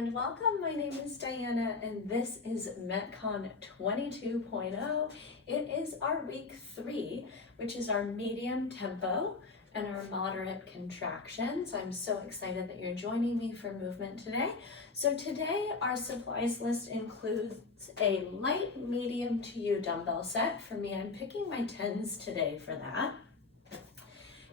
and welcome. My name is Diana and this is MetCon 22.0. It is our week 3, which is our medium tempo and our moderate contractions. I'm so excited that you're joining me for movement today. So today our supplies list includes a light, medium to you dumbbell set. For me, I'm picking my 10s today for that.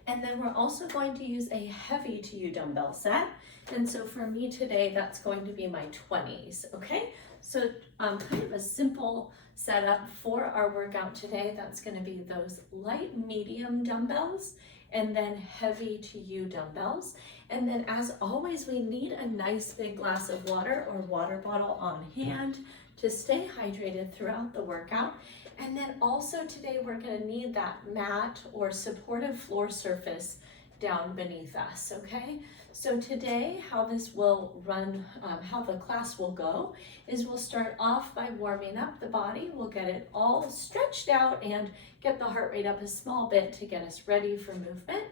And then we're also going to use a heavy to you dumbbell set. And so for me today, that's going to be my 20s, okay? So kind of a simple setup for our workout today. That's gonna be those light medium dumbbells and then heavy to you dumbbells. And then as always, we need a nice big glass of water or water bottle on hand to stay hydrated throughout the workout. And then also today we're gonna need that mat or supportive floor surface down beneath us, okay? So today, how this will run, how the class will go is we'll start off by warming up the body. We'll get it all stretched out and get the heart rate up a small bit to get us ready for movement.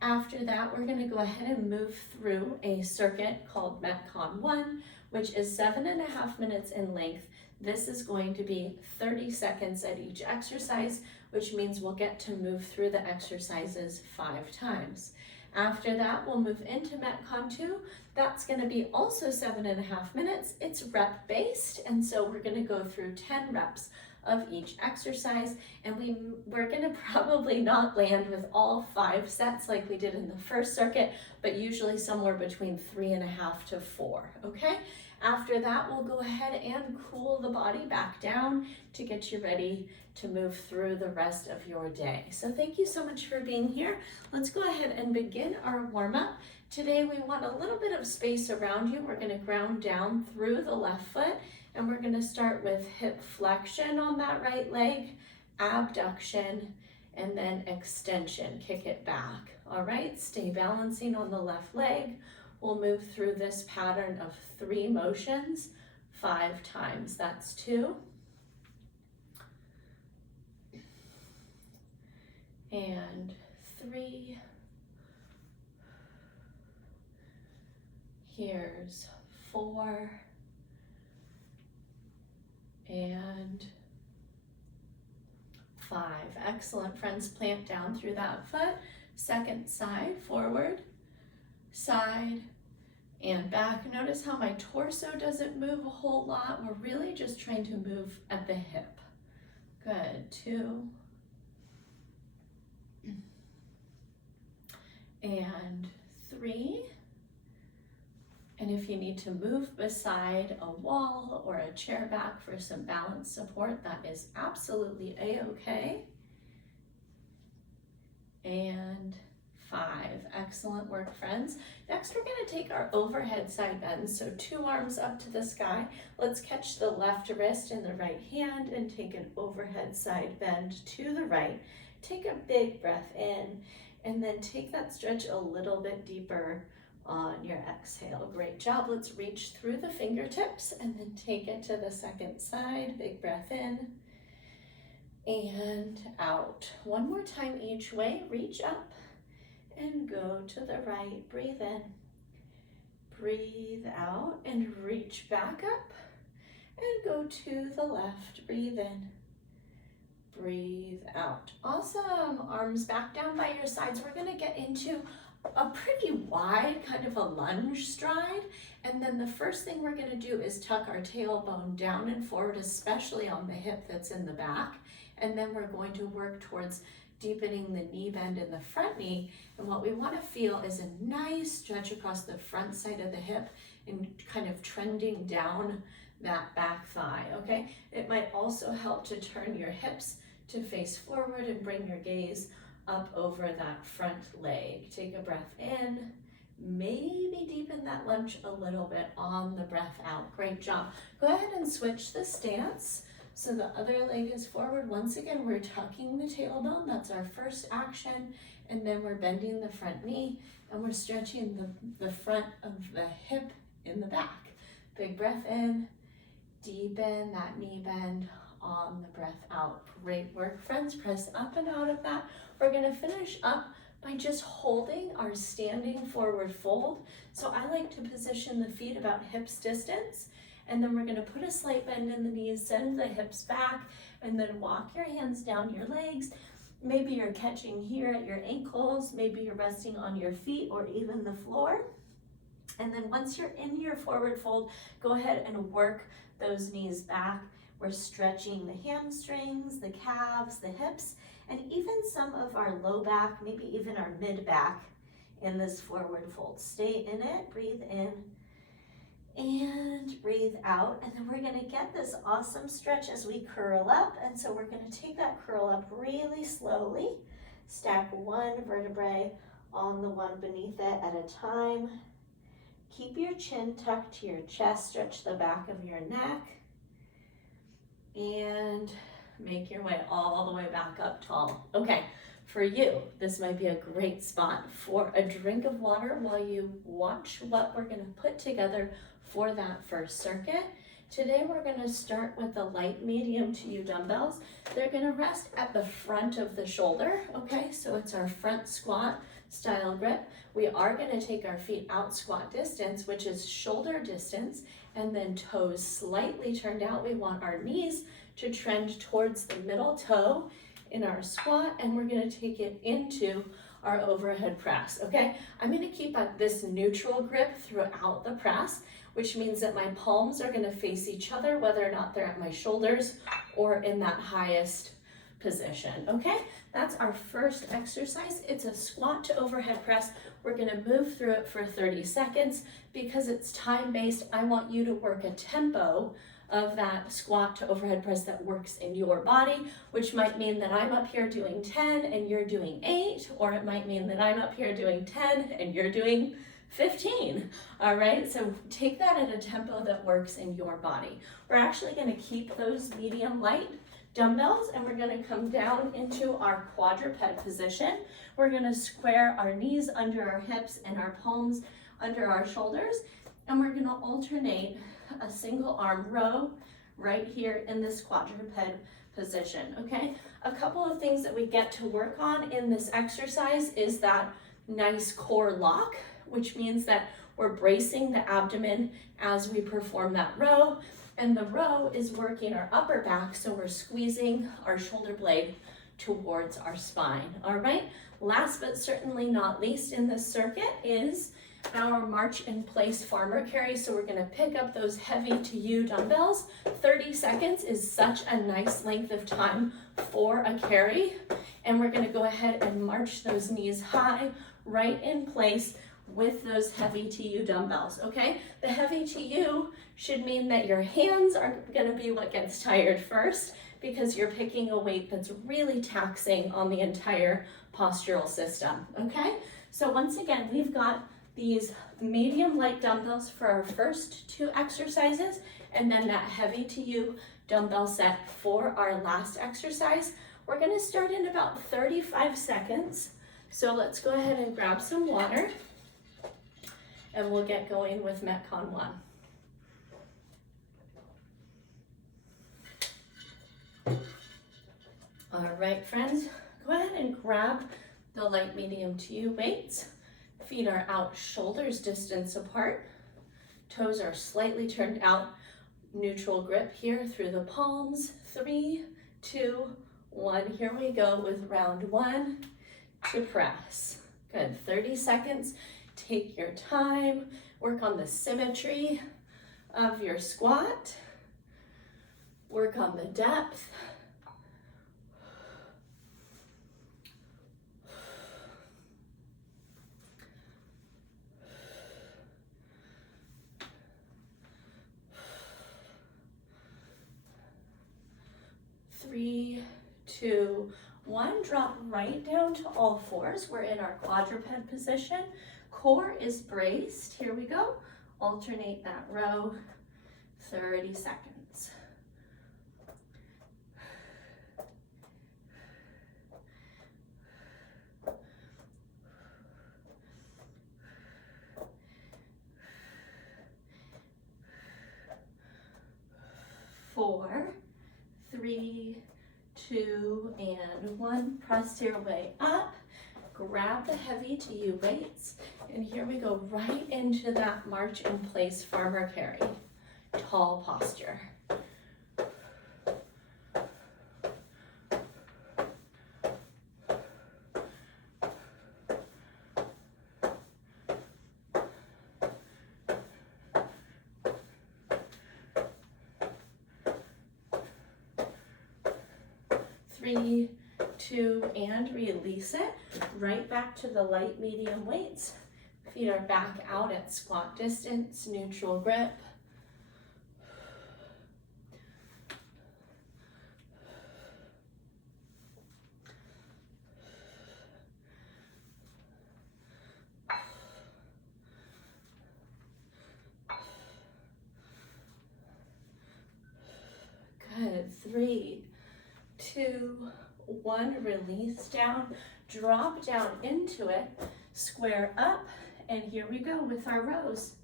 After that, we're gonna go ahead and move through a circuit called MetCon 1, which is 7.5 minutes in length. This is going to be 30 seconds at each exercise, which means we'll get to move through the exercises 5 times. After that, we'll move into MetCon 2. That's gonna be also 7.5 minutes. It's rep based, and so we're gonna go through 10 reps of each exercise, and we're gonna probably not land with all 5 sets like we did in the first circuit, but usually somewhere between 3.5 to 4, okay? After that, we'll go ahead and cool the body back down to get you ready to move through the rest of your day. So thank you so much for being here. Let's go ahead and begin our warm-up. Today we want a little bit of space around you. We're gonna ground down through the left foot, and we're gonna start with hip flexion on that right leg, abduction, and then extension, kick it back. All right, stay balancing on the left leg. We'll move through this pattern of 3 motions 5 times. That's 2. And 3. Here's 4. And 5. Excellent, friends. Plant down through that foot. Second side, forward, side, and back. Notice how my torso doesn't move a whole lot. We're really just trying to move at the hip. Good, 2. And 3. And if you need to move beside a wall or a chair back for some balance support, that is absolutely a-okay. And 5. Excellent work, friends. Next, we're gonna take our overhead side bends. So 2 arms up to the sky. Let's catch the left wrist in the right hand and take an overhead side bend to the right. Take a big breath in, and then take that stretch a little bit deeper on your exhale. Great job. Let's reach through the fingertips and then take it to the second side. Big breath in and out. One more time each way. Reach up and go to the right. Breathe in, breathe out, and reach back up and go to the left. Breathe in, breathe out. Awesome. Arms back down by your sides. We're gonna get into a pretty wide kind of a lunge stride. And then the first thing we're gonna do is tuck our tailbone down and forward, especially on the hip that's in the back. And then we're going to work towards deepening the knee bend in the front knee. And what we want to feel is a nice stretch across the front side of the hip and kind of trending down that back thigh, okay? It might also help to turn your hips to face forward and bring your gaze up over that front leg. Take a breath in, maybe deepen that lunge a little bit on the breath out. Great job. Go ahead and switch the stance. So the other leg is forward. Once again, we're tucking the tailbone. That's our first action. And then we're bending the front knee and we're stretching the front of the hip in the back. Big breath in, deepen that knee bend on the breath out. Great work, friends. Press up and out of that. We're gonna finish up by just holding our standing forward fold. So I like to position the feet about hips distance, and then we're gonna put a slight bend in the knees, send the hips back, and then walk your hands down your legs. Maybe you're catching here at your ankles, maybe you're resting on your feet or even the floor. And then once you're in your forward fold, go ahead and work those knees back. We're stretching the hamstrings, the calves, the hips, and even some of our low back, maybe even our mid back in this forward fold. Stay in it, breathe in and breathe out. And then we're gonna get this awesome stretch as we curl up. And so we're gonna take that curl up really slowly, stack one vertebrae on the one beneath it at a time. Keep your chin tucked to your chest, stretch the back of your neck, and make your way all the way back up tall. Okay, for you, this might be a great spot for a drink of water while you watch what we're gonna put together for that first circuit. Today we're gonna start with the light medium to you dumbbells. They're gonna rest at the front of the shoulder, okay? So it's our front squat style grip. We are gonna take our feet out squat distance, which is shoulder distance, and then toes slightly turned out. We want our knees to trend towards the middle toe in our squat, and we're gonna take it into our overhead press, okay? I'm gonna keep this neutral grip throughout the press, which means that my palms are gonna face each other, whether or not they're at my shoulders or in that highest position, okay? That's our first exercise. It's a squat to overhead press. We're gonna move through it for 30 seconds. Because it's time-based, I want you to work a tempo of that squat to overhead press that works in your body, which might mean that I'm up here doing 10 and you're doing 8, or it might mean that I'm up here doing 10 and you're doing 15, all right? So take that at a tempo that works in your body. We're actually gonna keep those medium light dumbbells, and we're gonna come down into our quadruped position. We're gonna square our knees under our hips and our palms under our shoulders, and we're gonna alternate a single arm row right here in this quadruped position, okay? A couple of things that we get to work on in this exercise is that nice core lock, which means that we're bracing the abdomen as we perform that row, and the row is working our upper back, so we're squeezing our shoulder blade towards our spine, all right? Last but certainly not least in this circuit is our march in place farmer carry. So we're gonna pick up those heavy to you dumbbells. 30 seconds is such a nice length of time for a carry. And we're gonna go ahead and march those knees high, right in place with those heavy to you dumbbells, okay? The heavy to you should mean that your hands are gonna be what gets tired first, because you're picking a weight that's really taxing on the entire postural system, okay? So once again, we've got these medium light dumbbells for our first two exercises, and then that heavy to you dumbbell set for our last exercise. We're gonna start in about 35 seconds. So let's go ahead and grab some water, and we'll get going with MetCon 1. All right, friends, go ahead and grab the light medium to you weights. Feet are out shoulders distance apart. Toes are slightly turned out. Neutral grip here through the palms. 3, 2, 1. Here we go with round 1 to press. Good, 30 seconds. Take your time. Work on the symmetry of your squat. Work on the depth. Three, 2, 1. Drop right down to all fours. We're in our quadruped position. Core is braced. Here we go. Alternate that row. 30 seconds. Four, 3, 2, and 1. Press your way up. grab the heavy to you weights, and here we go right into that march in place farmer carry. Tall posture. Three, 2, and release it. Right back to the light medium weights. Feet are back out at squat distance, neutral grip. Good. 3, 2, 1, release down, drop down into it, square up, and here we go with our rows.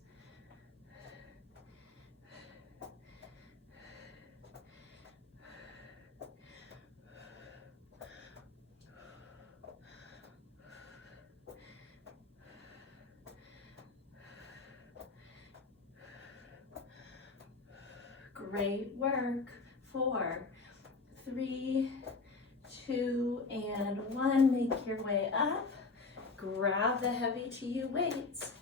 Great work. 4, 3, 2, and 1. Make your way up. Grab the heavy to you weights.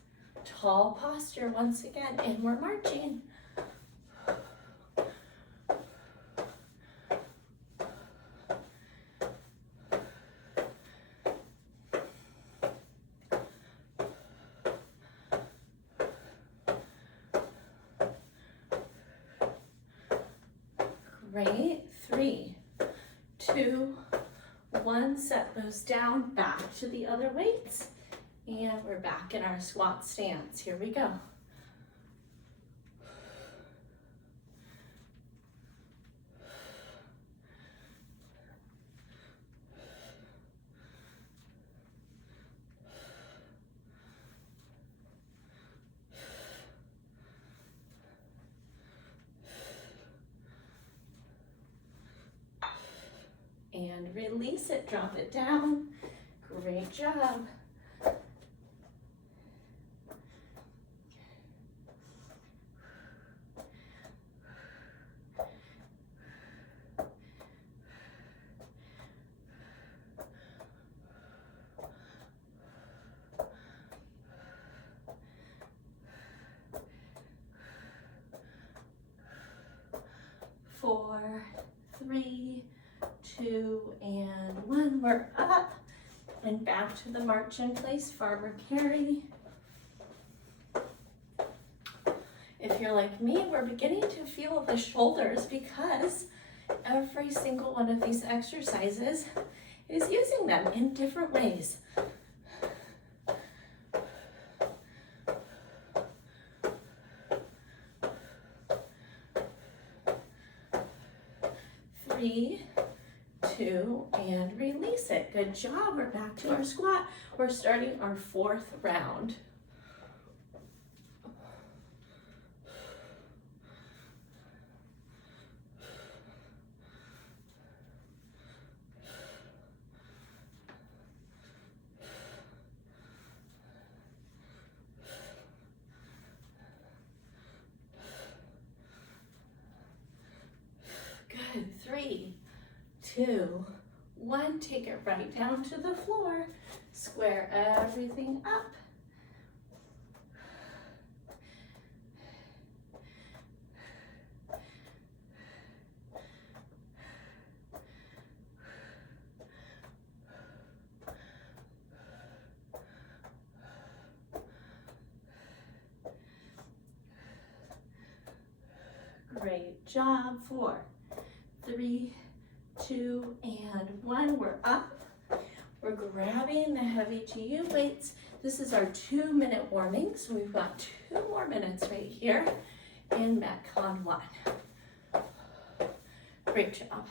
Tall posture once again, and we're marching. Great. 3, 2, 1. Set those down, back to the other weights. And we're back in our squat stance. Here we go. And release it, drop it down. Great job. Four, 3, 2, and 1. We're up and back to the march in place farmer carry. If you're like me, we're beginning to feel the shoulders because every single one of these exercises is using them in different ways. Three, 2, and release it. Good job. We're back to our squat. We're starting our 4th round. Good. 3, 2, 1. Take it right down to the floor. Square everything up. Great job. 4, 3, 2, and 1. We're up. We're grabbing the heavy to you weights. This is our 2-minute warming, so we've got 2 more minutes right here in MetCon 1. Great job.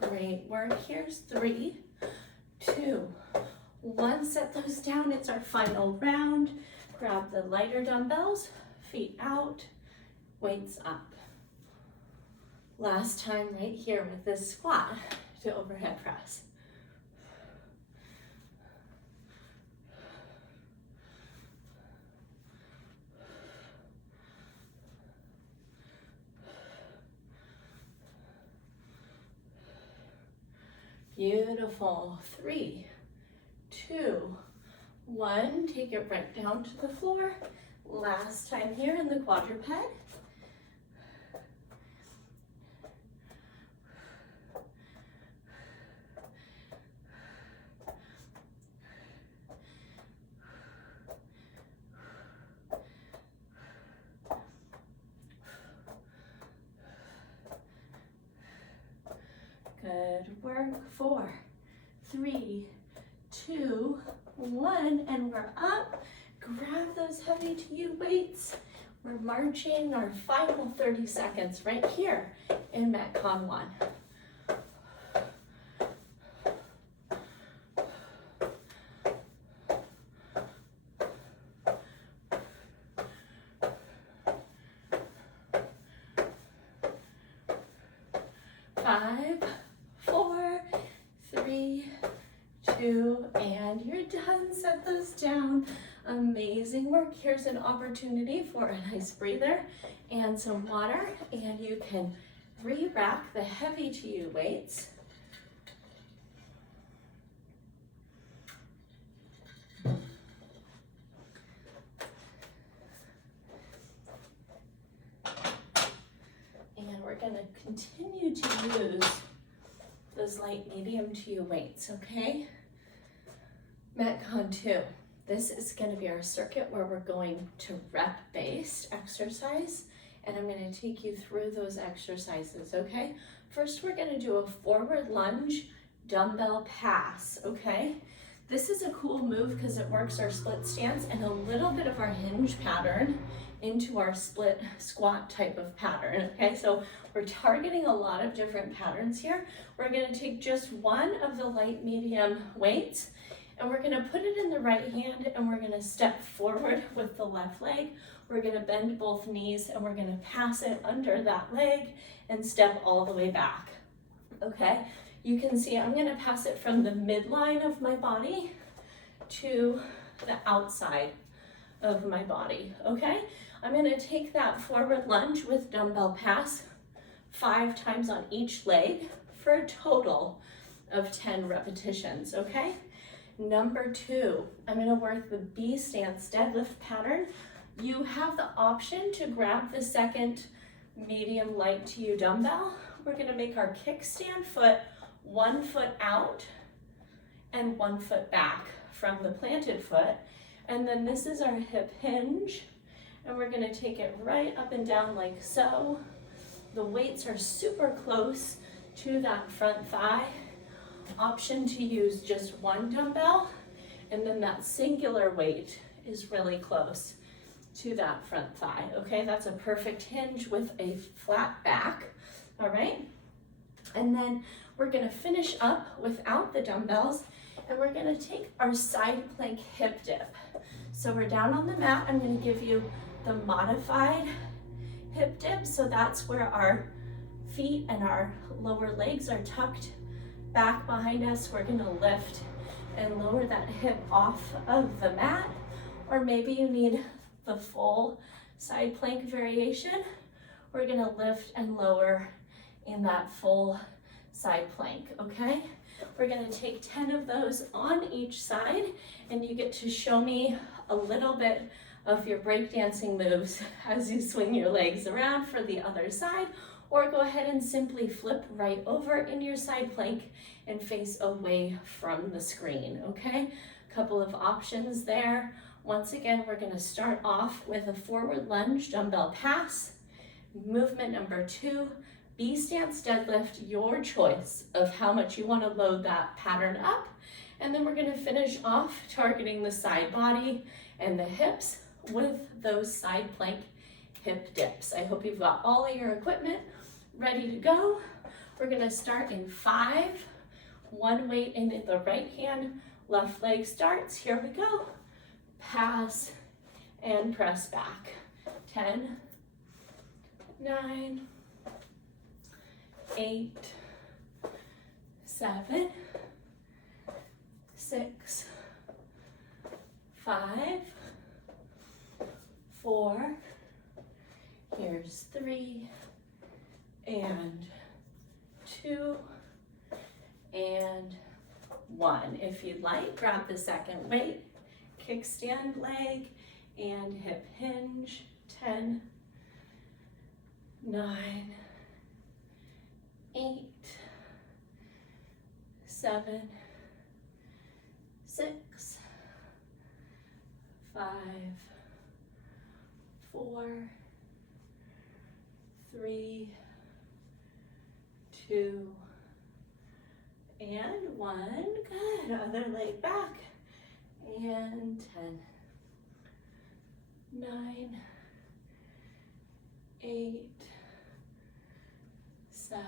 Great work. Here's 3, 2, 1. Set those down. It's our final round. Grab the lighter dumbbells, feet out, weights up. Last time right here with this squat to overhead press. Beautiful. 3, 2, 1. Take it right down to the floor. Last time here in the quadruped. Good work. 4, 3, 2, 1, and we're up. Grab those heavy to you weights. We're marching our final 30 seconds right here in MetCon 1. Five, 4, 3, 2, and you're done. Set those down. Amazing work. Here's an opportunity for a nice breather and some water, and you can re-rack the heavy to you weights. And we're going to continue to use those light medium to you weights, okay? MetCon 2. This is going to be our circuit where we're going to rep-based exercise, and I'm going to take you through those exercises, okay? First, we're going to do a forward lunge dumbbell pass, okay? This is a cool move because it works our split stance and a little bit of our hinge pattern into our split squat type of pattern, okay? So we're targeting a lot of different patterns here. We're going to take just one of the light medium weights, and we're gonna put it in the right hand, and we're gonna step forward with the left leg. We're gonna bend both knees, and we're gonna pass it under that leg and step all the way back, okay? You can see I'm gonna pass it from the midline of my body to the outside of my body, okay? I'm gonna take that forward lunge with dumbbell pass 5 times on each leg for a total of 10 repetitions, okay? Number 2, I'm going to work the B stance deadlift pattern. You have the option to grab the second medium light to you dumbbell. We're going to make our kickstand foot 1 foot out and 1 foot back from the planted foot. And then this is our hip hinge, and we're going to take it right up and down like so. The weights are super close to that front thigh. Option to use just one dumbbell, and then that singular weight is really close to that front thigh, okay? That's a perfect hinge with a flat back, all right? And then we're gonna finish up without the dumbbells, and we're gonna take our side plank hip dip. So we're down on the mat. I'm gonna give you the modified hip dip, so that's where our feet and our lower legs are tucked back behind us. We're gonna lift and lower that hip off of the mat, or maybe you need the full side plank variation. We're gonna lift and lower in that full side plank, okay? We're gonna take 10 of those on each side, and you get to show me a little bit of your breakdancing moves as you swing your legs around for the other side, or go ahead and simply flip right over in your side plank and face away from the screen, okay? Couple of options there. Once again, we're gonna start off with a forward lunge dumbbell pass. Movement number 2, B stance deadlift, your choice of how much you wanna load that pattern up. And then we're gonna finish off targeting the side body and the hips with those side plank hip dips. I hope you've got all of your equipment ready to go. We're gonna start in 5, 1 weight in the right hand, left leg starts. Here we go. Pass and press back. 10, 9, 8, 7, 6, 5, 4, here's 3, and 2, and 1. If you'd like, grab the second weight, kickstand leg, and hip hinge. 10, 9, 8, 7, 6, 5, 4, 3, 2, and 1. Good. Other leg back. And 10, 9, 8, 7,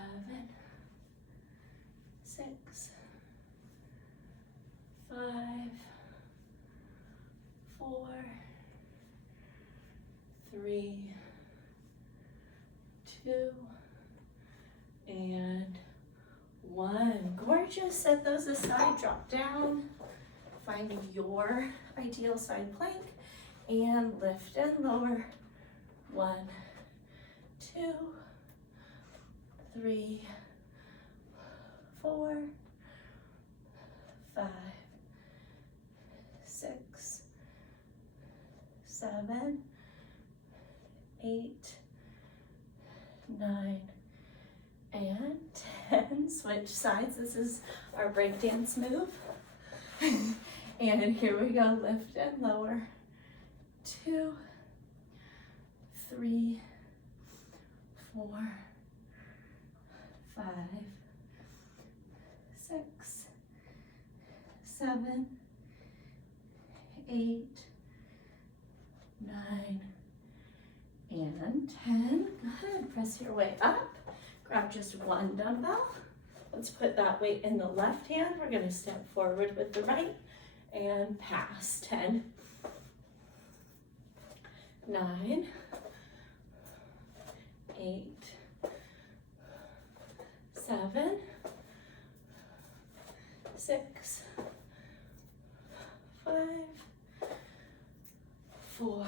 6, 5, 4, 3, 2, and 1. Gorgeous. Set those aside, drop down, find your ideal side plank, and lift and lower. 1, 2, 3, 4, 5, 6, 7, 8, 9, and 10. Switch sides. This is our breakdance move. And here we go. Lift and lower. 2, 3, 4, 5, 6, 7, 8, 9, and 10. Good. Press your way up. Grab just one dumbbell. Let's put that weight in the left hand. We're going to step forward with the right and pass. 10, 9, 8, 7, 6, 5, 4,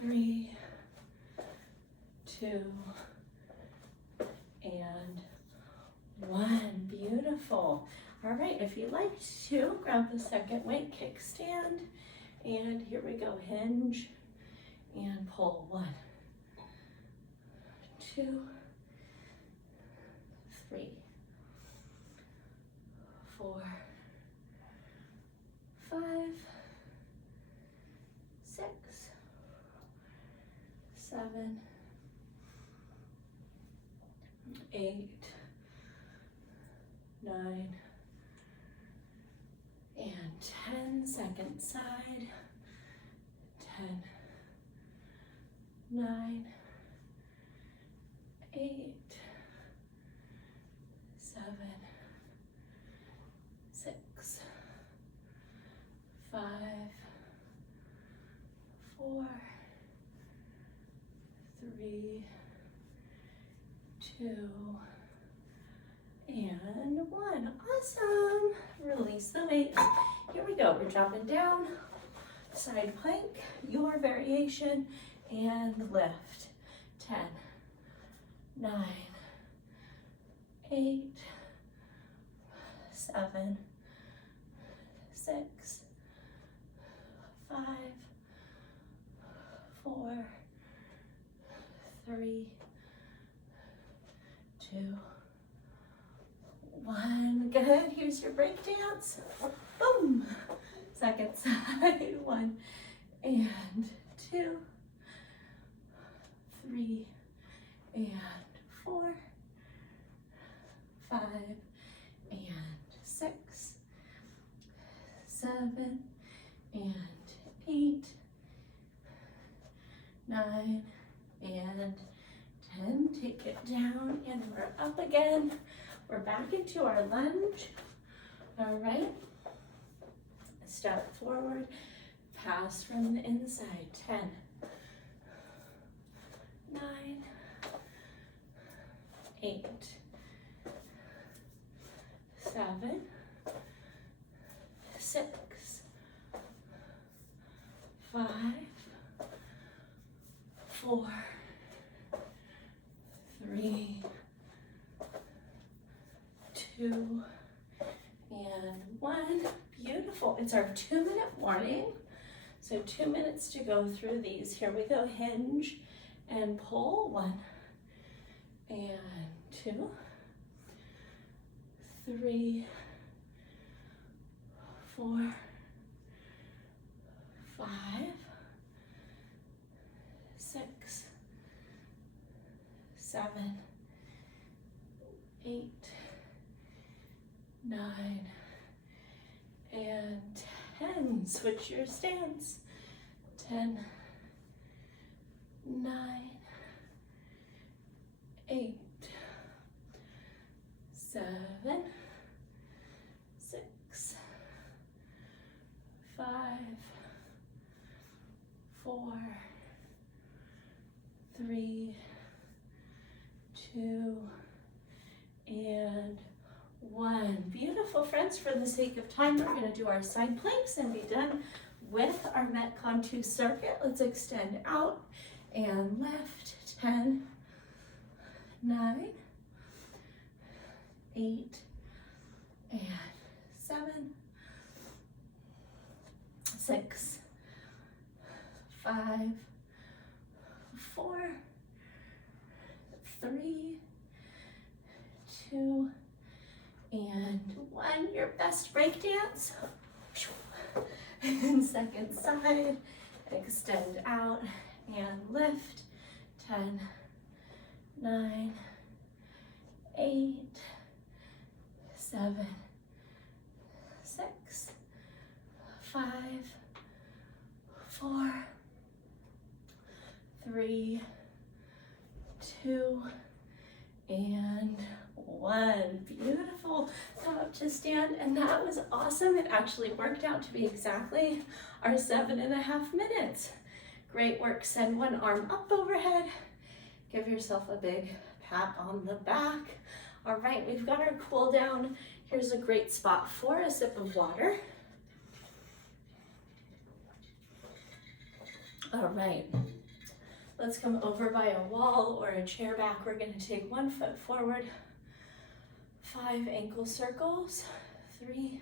3, 2, and 1. Beautiful. All right, if you like to, grab the second weight, kickstand, and here we go, hinge, and pull. 1, 2, 3, 4, 5, 6, 7, 8, 9, and 10. Second side. 10, 9, 8, 7, 6, 5, 4, 3, 2, and 1. Awesome. Release the weights. Here we go. We're dropping down, side plank, your variation, and lift. 10, 9, 8, 7, 6, 5, 4, 3, 2, 1. Good. Here's your break dance. Boom. Second side. 1 and 2, 3 and 4, 5 and 6, 7 and 8, 9 and 10. Take it down and we're up again. We're back into our lunge. All right. Step forward, calves from the inside. 10, 9, 8, 7, 6, 5, 4, 3, 2, and 1. Beautiful. It's our 2-minute warning. So 2 minutes to go through these. Here we go. Hinge and pull. 1 and 2, 3, 4, 5, 6, 7, 8, 9, and 10. Switch your stance. 10, 9, 8, 7, 6, 5, 4, 3, 2, and 1. Beautiful, friends. For the sake of time, we're going to do our side planks and be done with our MetCon 2 circuit. Let's extend out and lift. 10, 9, 8, and 7, 6, 5, 4, 3, 2, and 1. Your best break dance. And second side, extend out and lift. 10, 9, 8, 7, 6, 5, 4, 3, 2, and 1. Beautiful. Now up to stand, and that was awesome. It actually worked out to be exactly our 7.5 minutes. Great work. Send one arm up overhead. Give yourself a big pat on the back. All right, we've got our cool down. Here's a great spot for a sip of water. All right, let's come over by a wall or a chair back. We're going to take 1 foot forward, 5 ankle circles, 3,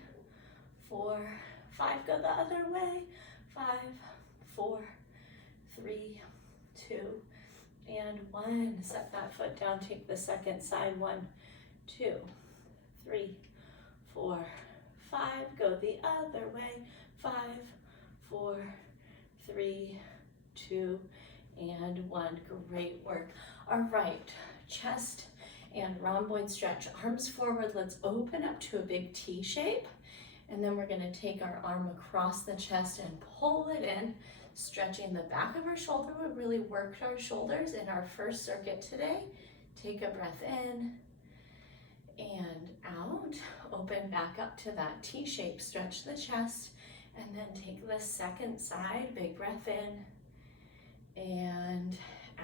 4, 5, go the other way, 5, 4, 3, 2, and 1. Set that foot down, take the second side, 1, 2, 3, 4, 5, go the other way, 5, 4, 3, 2, and 1. Great work. All right, chest and rhomboid stretch. Arms forward. Let's open up to a big T shape. And then we're going to take our arm across the chest and pull it in, stretching the back of our shoulder. We really worked our shoulders in our first circuit today. Take a breath in and out. Open back up to that T shape. Stretch the chest. And then take the second side. Big breath in and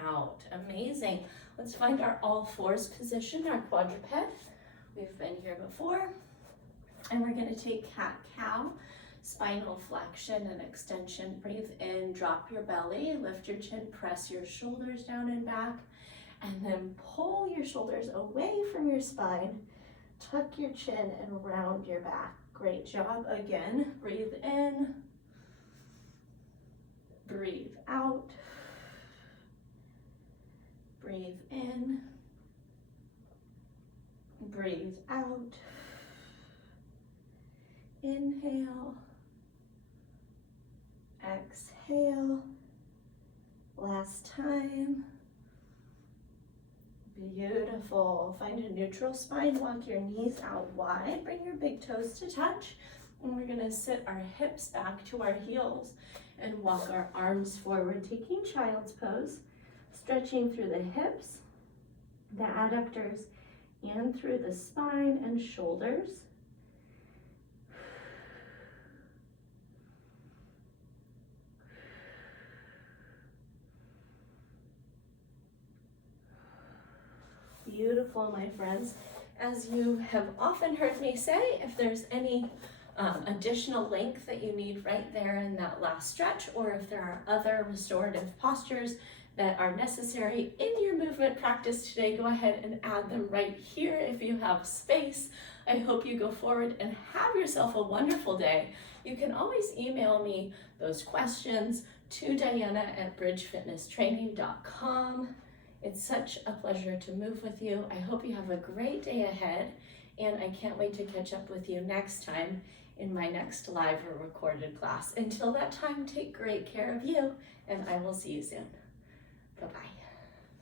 out. Amazing. Let's find our all fours position, our quadruped. We've been here before. And we're going to take cat-cow, spinal flexion and extension. Breathe in, drop your belly, lift your chin, press your shoulders down and back, and then pull your shoulders away from your spine. Tuck your chin and round your back. Great job. Again, breathe in, breathe out. Breathe in, breathe out, inhale, exhale, last time. Beautiful. Find a neutral spine, walk your knees out wide, bring your big toes to touch, and we're gonna sit our hips back to our heels and walk our arms forward, taking child's pose. Stretching through the hips, the adductors, and through the spine and shoulders. Beautiful, my friends. As you have often heard me say, if there's any additional length that you need right there in that last stretch, or if there are other restorative postures that are necessary in your movement practice today, go ahead and add them right here if you have space. I hope you go forward and have yourself a wonderful day. You can always email me those questions to Diana@bridgefitnesstraining.com. It's such a pleasure to move with you. I hope you have a great day ahead, and I can't wait to catch up with you next time in my next live or recorded class. Until that time, take great care of you, and I will see you soon. Bye-bye.